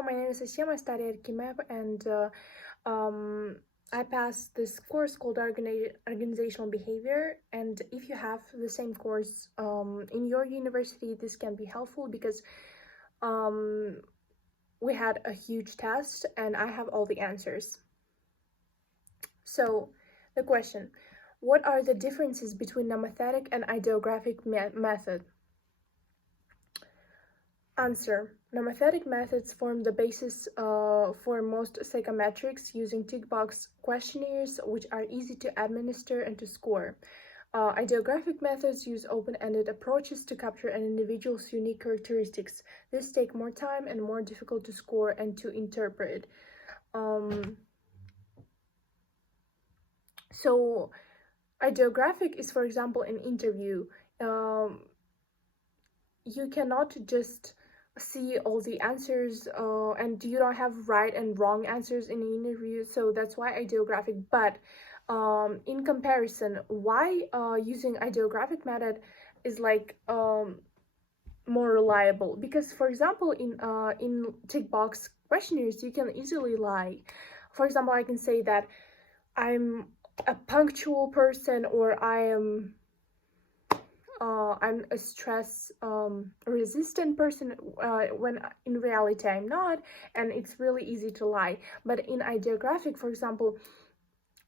Hello, my name is Asim. I study at KIMEP, and I passed this course called Organizational Behavior. And if you have the same course in your university, this can be helpful because we had a huge test and I have all the answers. So, the question, what are the differences between nomothetic and ideographic method? Answer. Nomothetic methods form the basis for most psychometrics using tick box questionnaires, which are easy to administer and to score. Ideographic methods use open-ended approaches to capture an individual's unique characteristics. This take more time and more difficult to score and to interpret. So, ideographic is, for example, an interview. You cannot just see all the answers and you don't have right and wrong answers in an interview, so that's why ideographic. But in comparison, why using ideographic method is like more reliable? Because, for example, in tick box questionnaires you can easily lie. For example, I can say that I'm a punctual person, or I'm a stress resistant person, when in reality I'm not, and it's really easy to lie. But in ideographic, for example,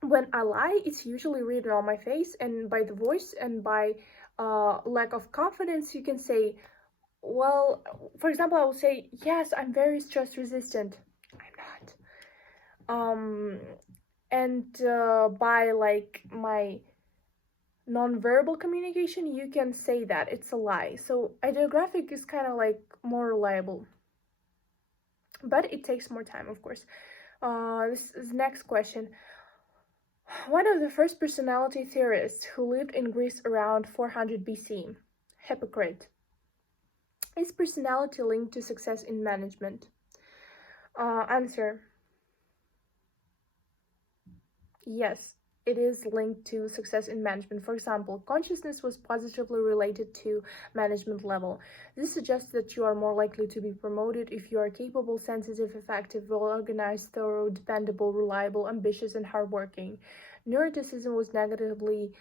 when I lie, it's usually written on my face, and by the voice and by lack of confidence, you can say, well, for example, I will say, yes, I'm very stress resistant. I'm not. And by like my non-verbal communication, you can say that it's a lie. So ideographic is kind of like more reliable, but it takes more time, of course. This is the next question. One of the first personality theorists who lived in Greece around 400 BC, Hippocrates. Is personality linked to success in management? Answer. Yes, it is linked to success in management. For example, consciousness was positively related to management level. This suggests that you are more likely to be promoted if you are capable, sensitive, effective, well-organized, thorough, dependable, reliable, ambitious, and hardworking. Neuroticism was negatively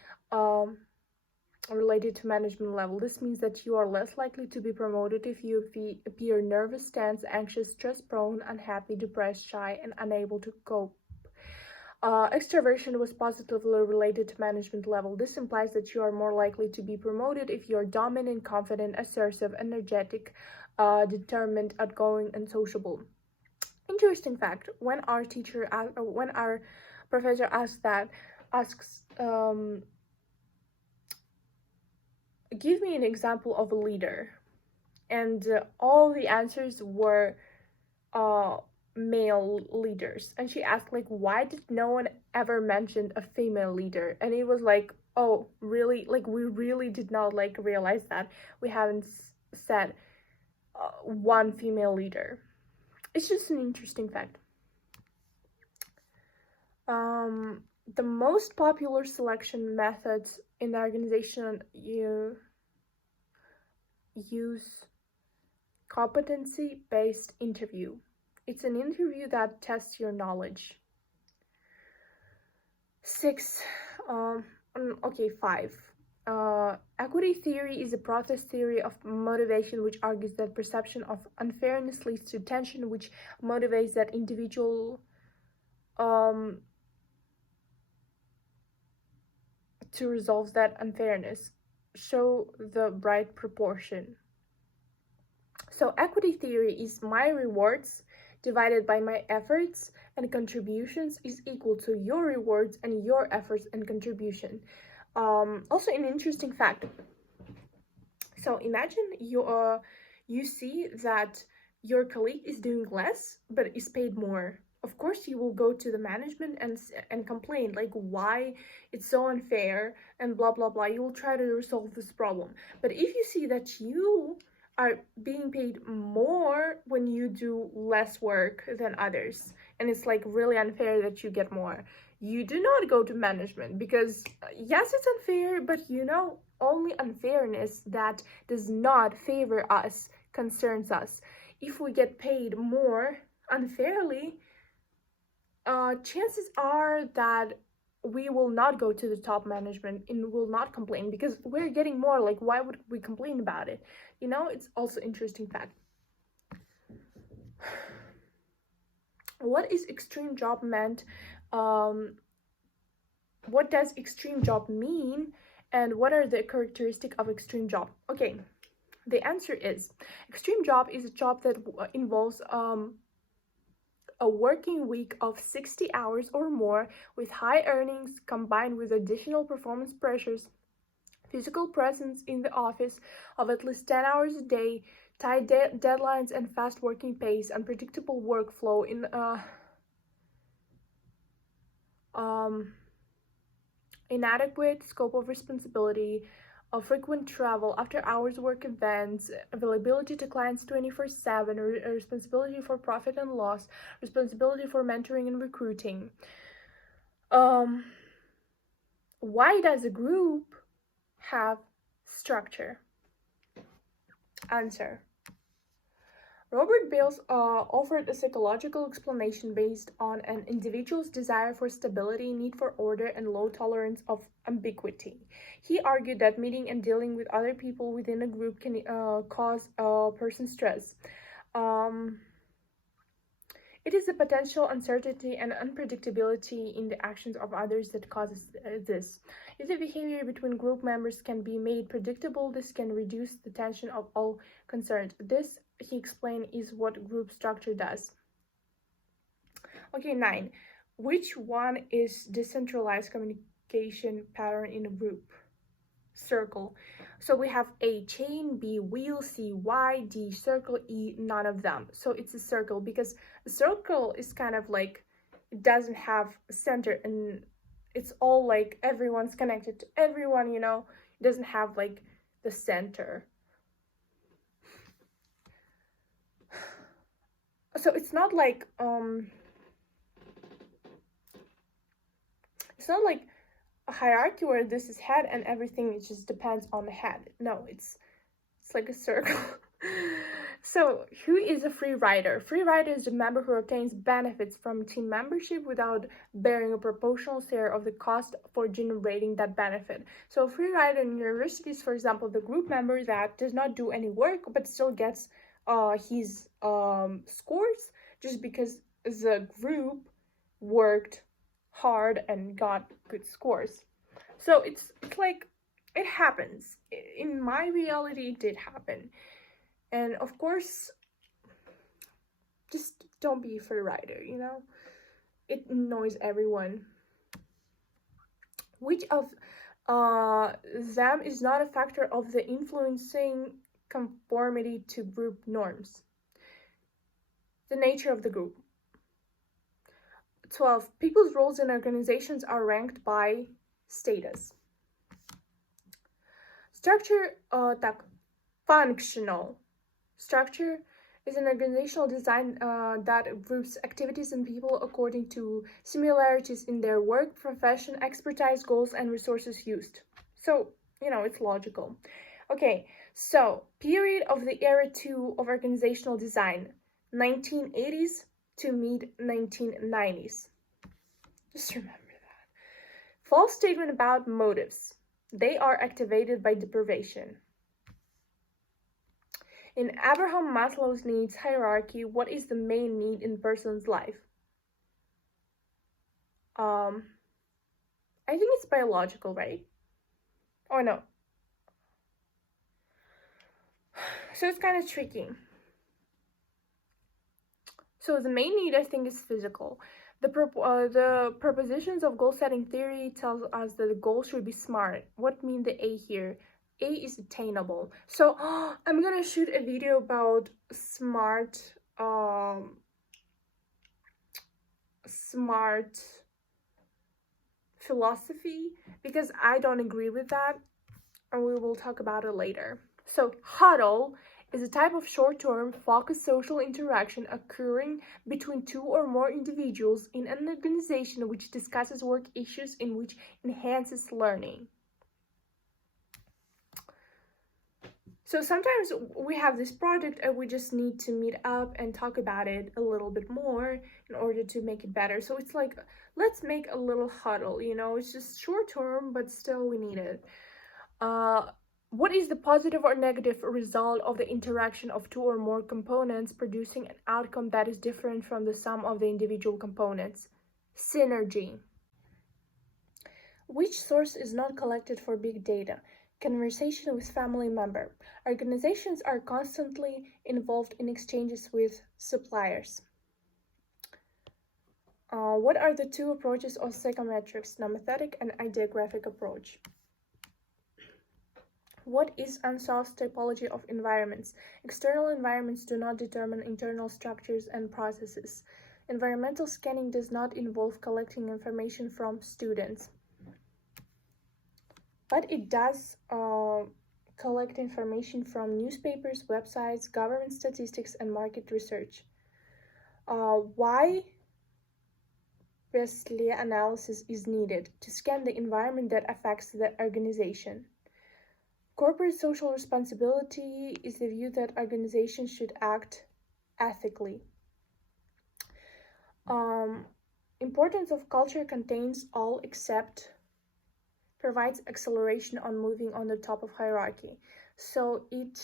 related to management level. This means that you are less likely to be promoted if you appear nervous, tense, anxious, stress-prone, unhappy, depressed, shy, and unable to cope. Extroversion was positively related to management level. This implies that you are more likely to be promoted if you are dominant, confident, assertive, energetic, determined, outgoing, and sociable. Interesting fact: when our professor asks, give me an example of a leader, and all the answers were male leaders, and she asked like, why did no one ever mention a female leader? And it was like, oh really, like we really did not like realize that we haven't said one female leader. It's just an interesting fact. The most popular selection methods in the organization use competency-based interview. It's an interview that tests your knowledge. 5. Equity theory is a protest theory of motivation which argues that perception of unfairness leads to tension, which motivates that individual to resolve that unfairness. Show the right proportion. So equity theory is my rewards divided by my efforts and contributions is equal to your rewards and your efforts and contribution. Also an interesting fact. So imagine you see that your colleague is doing less but is paid more. Of course you will go to the management and complain like why it's so unfair and blah blah blah. You will try to resolve this problem. But if you see that you are being paid more when you do less work than others, and it's like really unfair that you get more, you do not go to management, because yes, it's unfair, but only unfairness that does not favor us concerns us. if we get paid more unfairly, chances are that we will not go to the top management and will not complain because we're getting more. Like, why would we complain about it? You know, it's also interesting fact. What is extreme job meant? What does extreme job mean? And what are the characteristics of extreme job? Okay, the answer is extreme job is a job that involves a working week of 60 hours or more with high earnings combined with additional performance pressures, physical presence in the office of at least 10 hours a day, tight deadlines and fast working pace, unpredictable workflow, inadequate scope of responsibility, frequent travel, after hours work events, availability to clients 24/7, responsibility for profit and loss, responsibility for mentoring and recruiting. Why does a group have structure? Answer. Robert Bales offered a psychological explanation based on an individual's desire for stability, need for order, and low tolerance of ambiguity. He argued that meeting and dealing with other people within a group can cause a person stress. It is the potential uncertainty and unpredictability in the actions of others that causes this. If the behavior between group members can be made predictable, this can reduce the tension of all concerned. This, he explained, is what group structure does. Okay, 9. Which one is decentralized communication pattern in a group? Circle. So we have A, chain, B, wheel, C, Y, D, circle, E, none of them. So it's a circle because a circle is kind of like, it doesn't have a center and it's all like everyone's connected to everyone, you know, it doesn't have like the center. So it's not like a hierarchy where this is head and everything it just depends on the head. No, it's like a circle. So who is a free rider? Free rider is a member who obtains benefits from team membership without bearing a proportional share of the cost for generating that benefit. So a free rider in universities, for example, the group member that does not do any work but still gets his scores just because the group worked hard and got good scores. So it's like, it happens. In my reality, it did happen. And of course, just don't be a free rider, you know? It annoys everyone. Which of them is not a factor of the influencing conformity to group norms? The nature of the group. 12. People's roles in organizations are ranked by status. Structure, functional. Structure is an organizational design that groups activities and people according to similarities in their work, profession, expertise, goals, and resources used. So, you know, it's logical. Okay, so period of the era 2 of organizational design, 1980s to mid-1990s. Just remember that. False statement about motives. They are activated by deprivation. In Abraham Maslow's needs hierarchy, what is the main need in a person's life? I think it's biological, right? Oh no. So it's kind of tricky. So the main need, I think, is physical. The propositions of goal-setting theory tells us that the goal should be smart. What mean the A here? A is attainable. So I'm gonna shoot a video about smart philosophy because I don't agree with that, and we will talk about it later. So huddle is a type of short-term, focused social interaction occurring between two or more individuals in an organization which discusses work issues in which enhances learning. So sometimes we have this project and we just need to meet up and talk about it a little bit more in order to make it better. So it's like, let's make a little huddle, it's just short term, but still we need it. What is the positive or negative result of the interaction of two or more components producing an outcome that is different from the sum of the individual components? Synergy. Which source is not collected for big data? Conversation with family member. Organizations are constantly involved in exchanges with suppliers. What are the two approaches of psychometrics, nomothetic and ideographic approach? What is Ansau's typology of environments? External environments do not determine internal structures and processes. Environmental scanning does not involve collecting information from students, but it does collect information from newspapers, websites, government statistics, and market research. Why Westlia analysis is needed? To scan the environment that affects the organization. Corporate social responsibility is the view that organizations should act ethically. Importance of culture contains all except provides acceleration on moving on the top of hierarchy. So it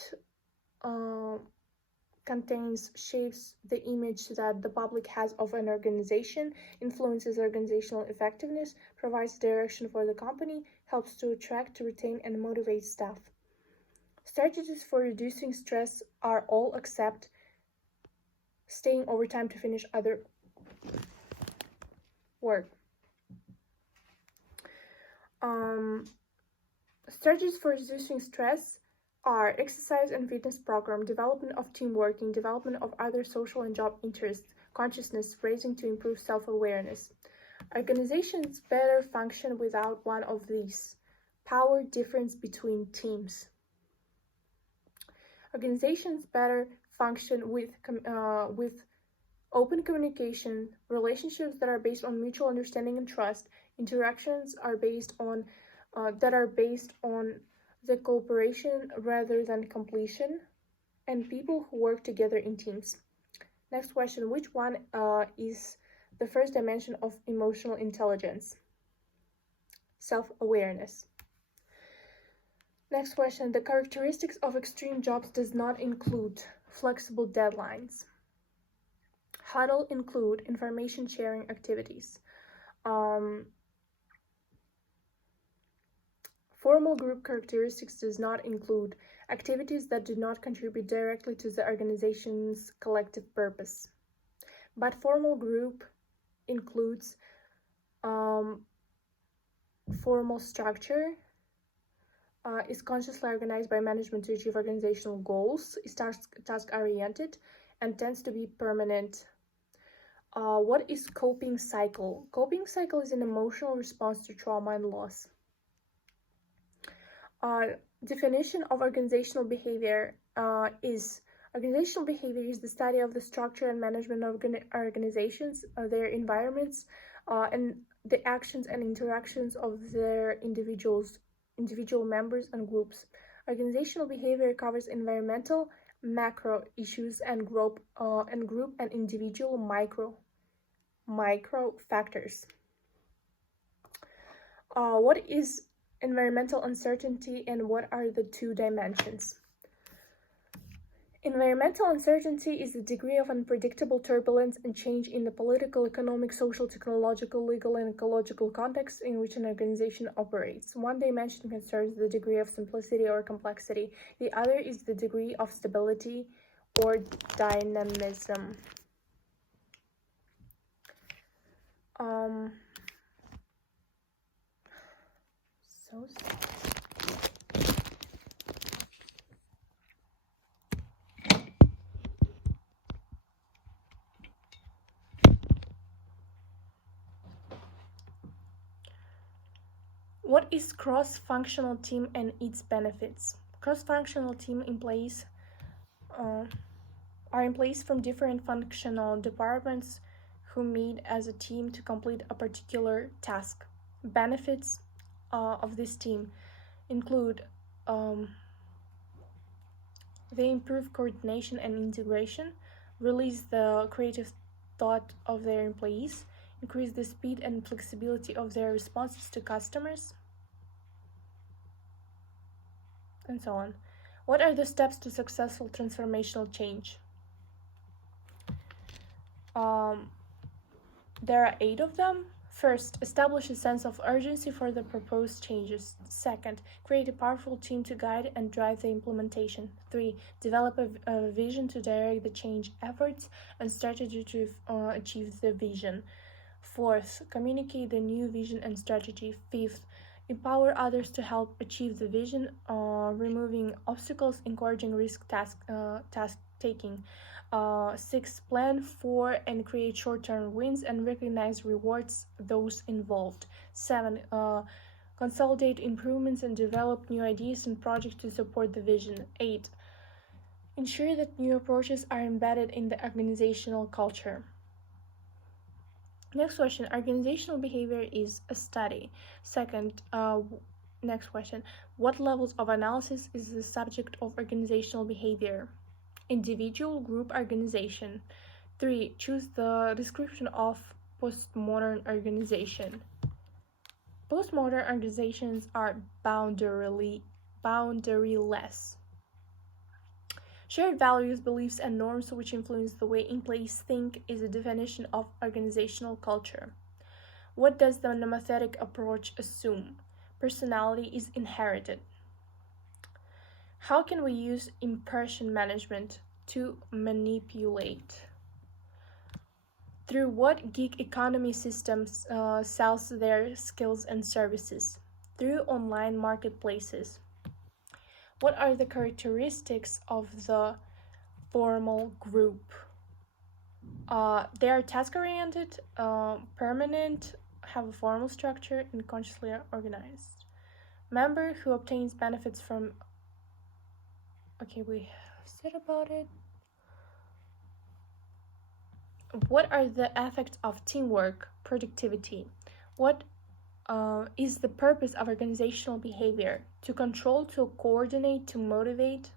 shapes the image that the public has of an organization, influences organizational effectiveness, provides direction for the company, helps to attract, to retain, and motivate staff. Strategies for reducing stress are all except staying overtime to finish other work. Strategies for reducing stress are exercise and fitness program, development of team working, development of other social and job interests, consciousness raising to improve self-awareness. Organizations better function without one of these. Power difference between teams. Organizations better function with open communication, relationships that are based on mutual understanding and trust, interactions are based on the cooperation rather than completion, and people who work together in teams. Next question, which one is the first dimension of emotional intelligence? Self-awareness. Next question, the characteristics of extreme jobs does not include flexible deadlines. Huddle include information sharing activities. Formal group characteristics does not include activities that do not contribute directly to the organization's collective purpose. But formal group includes formal structure, is consciously organized by management to achieve organizational goals, is task-oriented, and tends to be permanent. What is coping cycle? Coping cycle is an emotional response to trauma and loss. Definition of organizational behavior is the study of the structure and management of organizations, their environments, and the actions and interactions of their individual members and groups. Organizational behavior covers environmental, macro issues and group and individual micro factors. What is environmental uncertainty and what are the two dimensions? Environmental uncertainty is the degree of unpredictable turbulence and change in the political, economic, social, technological, legal, and ecological context in which an organization operates. One dimension concerns the degree of simplicity or complexity. The other is the degree of stability or dynamism. So sad. What is cross-functional team and its benefits? Cross-functional team are in place from different functional departments who meet as a team to complete a particular task. Benefits of this team include They improve coordination and integration, release the creative thought of their employees, increase the speed and flexibility of their responses to customers, and so on. What are the steps to successful transformational change? There are 8 of them. First, establish a sense of urgency for the proposed changes. Second, create a powerful team to guide and drive the implementation. 3, develop a vision to direct the change efforts and strategy to achieve the vision. Fourth, communicate the new vision and strategy. Fifth, empower others to help achieve the vision, removing obstacles, encouraging risk task taking. 6, plan for and create short-term wins and recognize rewards those involved. 7, consolidate improvements and develop new ideas and projects to support the vision. 8, ensure that new approaches are embedded in the organizational culture. Next question, organizational behavior is a study. Second, next question, what levels of analysis is the subject of organizational behavior? Individual, group, organization. 3, choose the description of postmodern organization. Postmodern organizations are boundaryless. Shared values, beliefs, and norms which influence the way employees think is a definition of organizational culture. What does the nomothetic approach assume? Personality is inherited. How can we use impression management to manipulate? Through what gig economy systems sells their skills and services? Through online marketplaces. What are the characteristics of the formal group? They are task-oriented, permanent, have a formal structure, and consciously organized. Member who obtains benefits from... Okay, we said about it. What are the effects of teamwork, productivity? What is the purpose of organizational behavior? To control, to coordinate, to motivate?